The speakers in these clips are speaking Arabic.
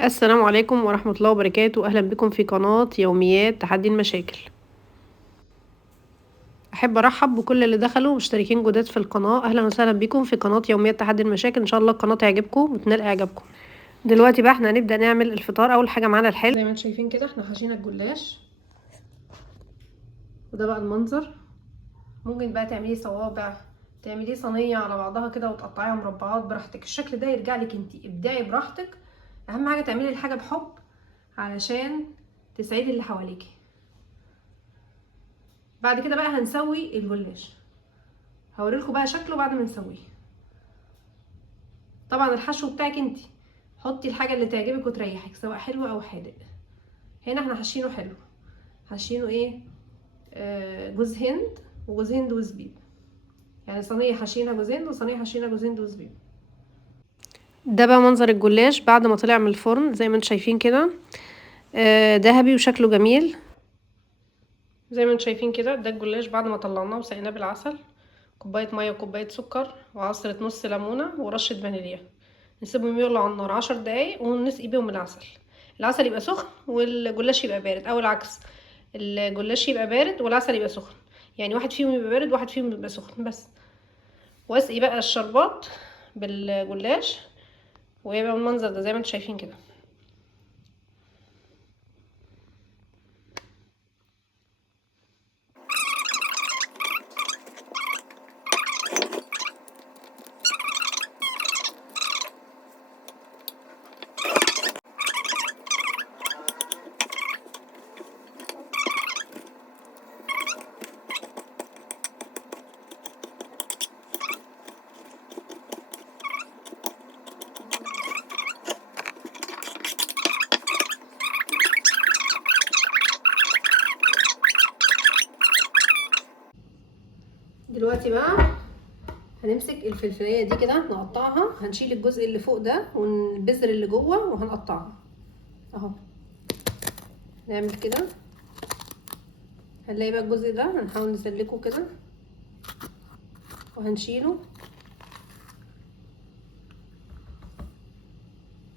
السلام عليكم ورحمة الله وبركاته. أهلا بكم في قناة يوميات تحدي المشاكل. أحب أرحب بكل اللي دخلوا مشتركين جداد في القناة. أهلا وسهلا بكم في قناة يوميات تحدي المشاكل. إن شاء الله القناة تعجبكم وتنال إعجابكم. دلوقتي بقى احنا هنبدأ نعمل الفطار. أول حاجة معانا الحلو زي ما انتم شايفين كده، احنا حاشينا الجلاش، وده بقى المنظر. ممكن بقى تعمليه صوابع، تعمليه صينية على بعضها كده وتقطعيها مربعات براحتك. الشكل ده يرجع لك انتي، ابدعي براحتك. أهم حاجة تعملي الحاجة بحب علشان تسعدي اللي حواليكي. بعد كده بقى هنسوي الجلاش، هوريلكم بقى شكله بعد ما نسويه. طبعا الحشو بتاعك انتي، حطي الحاجه اللي تعجبك وتريحك سواء حلو او حادق. هنا احنا حاشينه حلو، حاشينه ايه؟ جوز هند وجوز هند وزبيب. يعني صينيه حشينا جوز هند وصينيه حشينا جوز هند وزبيب. ده بقى منظر الجلاش بعد ما طلع من الفرن زي ما انتم شايفين كده. ذهبي وشكله جميل زي ما انتم شايفين كده. ده الجلاش بعد ما طلعناه وسقيناه بالعسل، كوبايه ميه وكوبايه سكر وعصره نص ليمونه ورشه فانيليا. نسيبهم يغلوا على النار 10 دقايق ونسقي بيهم العسل. العسل يبقى سخن والجلاش يبقى بارد، او العكس، الجلاش يبقى بارد والعسل يبقى سخن. يعني واحد فيهم يبقى بارد وواحد فيهم يبقى سخن بس. واسقي بقى الشربات بالجلاش ويبقى المنظر ده زي ما انتم شايفين كده. دلوقتي بقى هنمسك الفلفلايه دي كده نقطعها. هنشيل الجزء اللي فوق ده والبذر اللي جوه وهنقطعها اهو. نعمل كده، هنلاقي بقى الجزء ده هنحاول نسلكه كده وهنشيله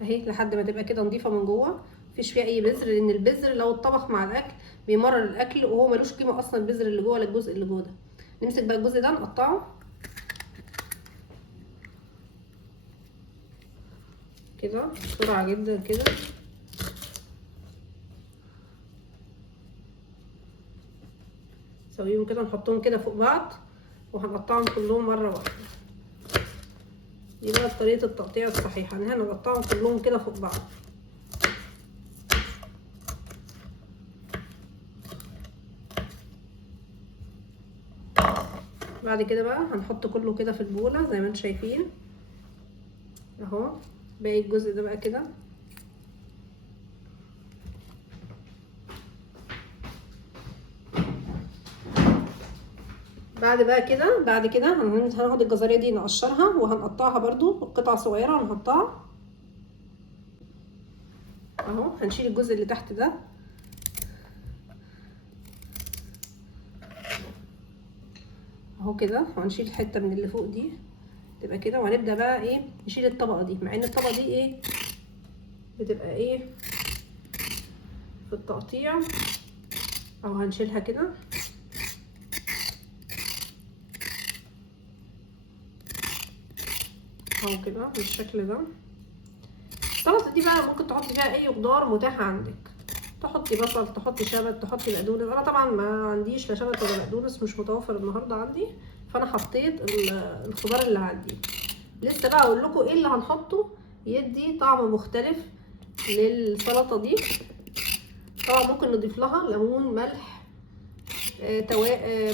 اهي لحد ما تبقى كده نضيفه من جوه، مفيش فيها اي بذر، لان البذر لو اتطبخ مع الاكل بيمرر الاكل وهو ملوش قيمه اصلا البذر اللي جوه ولا الجزء اللي جوه ده. نمسك بقى الجزء ده نقطعه كده بسرعه جدا كده. نسويهم كده نحطهم كده فوق بعض وهنقطعهم كلهم مره واحده. دي بقى طريقه التقطيع الصحيحه، ان احنا نقطعهم كلهم كده فوق بعض. بعد كده بقى هنحط كله كده في البوله زي ما انتم شايفين اهو. باقي الجزء ده بقى كده. بعد كده هناخد الجزرية دي نقشرها وهنقطعها برضو قطع صغيرة هنحطها اهو. هنشيل الجزء اللي تحت ده اهو كده، وهنشيل حتة من اللي فوق دي تبقى كده. وهنبدأ بقى ايه نشيل الطبقة دي، مع ان الطبقة دي ايه بتبقى ايه في التقطيع اهو. هنشيلها كده اهو كده بالشكل ده. السلطة دي بقى ممكن تحطي فيها اي خضار متاح عندك، تحطي بصل، تحطي شبت، تحطي بقدونس. انا طبعا ما عنديش لا شبت ولا بقدونس، مش متوفر النهارده عندي، فانا حطيت الخضار اللي عندي. لسه بقى اقول لكم ايه اللي هنحطه يدي طعم مختلف للسلطه دي. طبعا ممكن نضيف لها ليمون، ملح،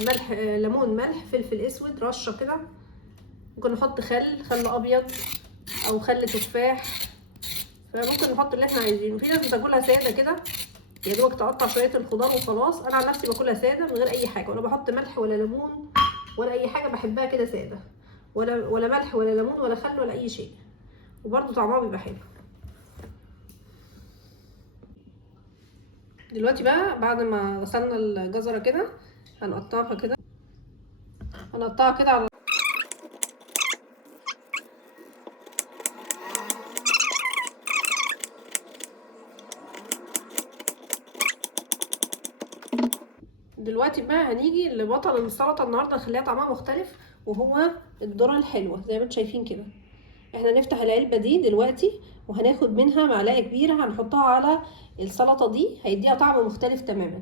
ملح، ليمون، ملح، فلفل اسود، رشه كده. ممكن نحط خل ابيض او خل تفاح، فممكن نحط اللي احنا عايزينه. في ناس بتاكلها ساده كده يا دوبك تقطع شويه الخضار وخلاص. انا عن نفسي باكلها ساده من غير اي حاجه، ولا بحط ملح ولا ليمون ولا اي حاجه، بحبها كده ساده، ولا ملح ولا ليمون ولا خل ولا اي شيء، وبرده طعمها بيبقى حلو. دلوقتي بقى بعد ما غسلنا الجزره كده هنقطعها كده، هنقطعها كده على دلوقتي بقى هنيجي لبطل السلطه النهارده نخليها طعمها مختلف، وهو الذره الحلوه زي ما انتم شايفين كده. احنا نفتح العلبه دي دلوقتي وهناخد منها معلقه كبيره هنحطها على السلطه دي، هيديها طعم مختلف تماما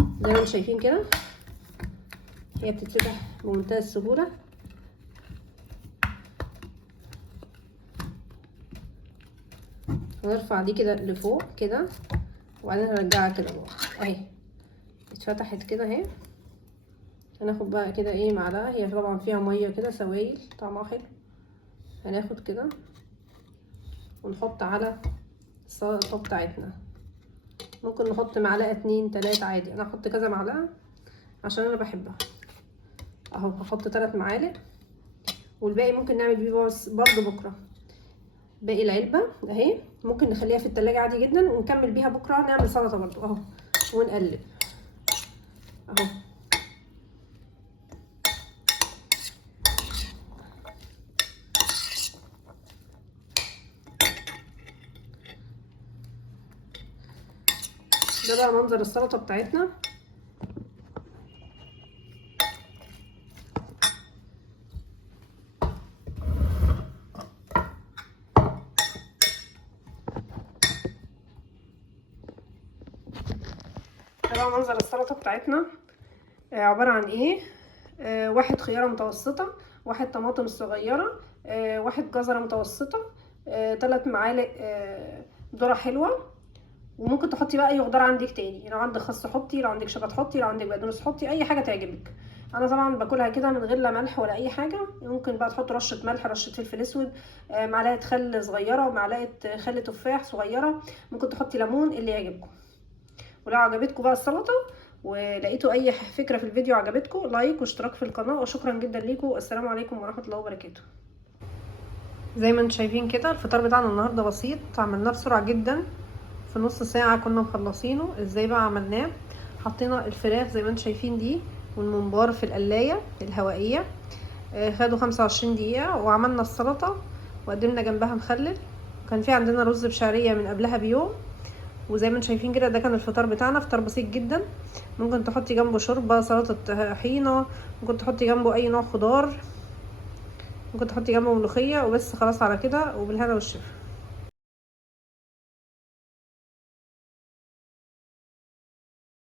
زي ما انتم شايفين كده. هي بتتفتح بمنتهى السهوله. هنرفع دي كده لفوق كده وبعدين هنرجعها كده لورا اهي، اتفتحت كده اهي. هناخد بقى كده ايه معلقه، هي طبعا فيها ميه كده سوائل طعمها حلو. هناخد كده ونحط على السلطه بتاعتنا. ممكن نحط معلقه 2 3 عادي، انا هحط كذا معلقه عشان انا بحبها اهو. هحط 3 معالق والباقي ممكن نعمل بيه برضه بكره. باقي العلبه اهي ممكن نخليها في التلاجة عادي جدا ونكمل بيها بكره نعمل سلطه برضه اهو. ونقلب اهو. ده بقى منظر السلطه بتاعتنا. ده بقى منظر السلطه بتاعتنا. عباره عن ايه؟ 1 خياره متوسطه، 1 طماطم صغيره، 1 جزره متوسطه، 3 معالق ذره حلوه. وممكن تحطي بقى اي خضار عندك تاني، لو عندك خس حطي، لو عندك شبت حطي، لو عندك بقدونس حطي، اي حاجه تعجبك. انا طبعا باكلها كده من غير لا ملح ولا اي حاجه. ممكن بقى تحط رشه ملح، رشه فلفل اسود، معلقه خل صغيره، معلقه خل تفاح صغيره. ممكن تحطي ليمون اللي يعجبكم. ولو عجبتكم بقى السلطه ولقيتوا اي فكره في الفيديو عجبتكم، لايك واشتراك في القناه، وشكرا جدا ليكم. السلام عليكم ورحمه الله وبركاته. زي ما انتم شايفين كده الفطار بتاعنا النهارده بسيط، عملناه بسرعه جدا في نص ساعة كنا مخلصينه. ازاي بقى عملناه؟ حطينا الفراخ زي ما انتم شايفين دي والممبار في القلاية الهوائية، خدوا 25 دقيقة. وعملنا السلطة وقدمنا جنبها مخلل، وكان في عندنا رز بشعرية من قبلها بيوم. وزي ما انتم شايفين كده ده كان الفطار بتاعنا، فطار بسيط جدا. ممكن تحطي جنبه شوربة، سلطة طحينة، ممكن تحطي جنبه اي نوع خضار، ممكن تحطي جنبه ملوخية وبس. خلاص على كده وبالهنا والشفا.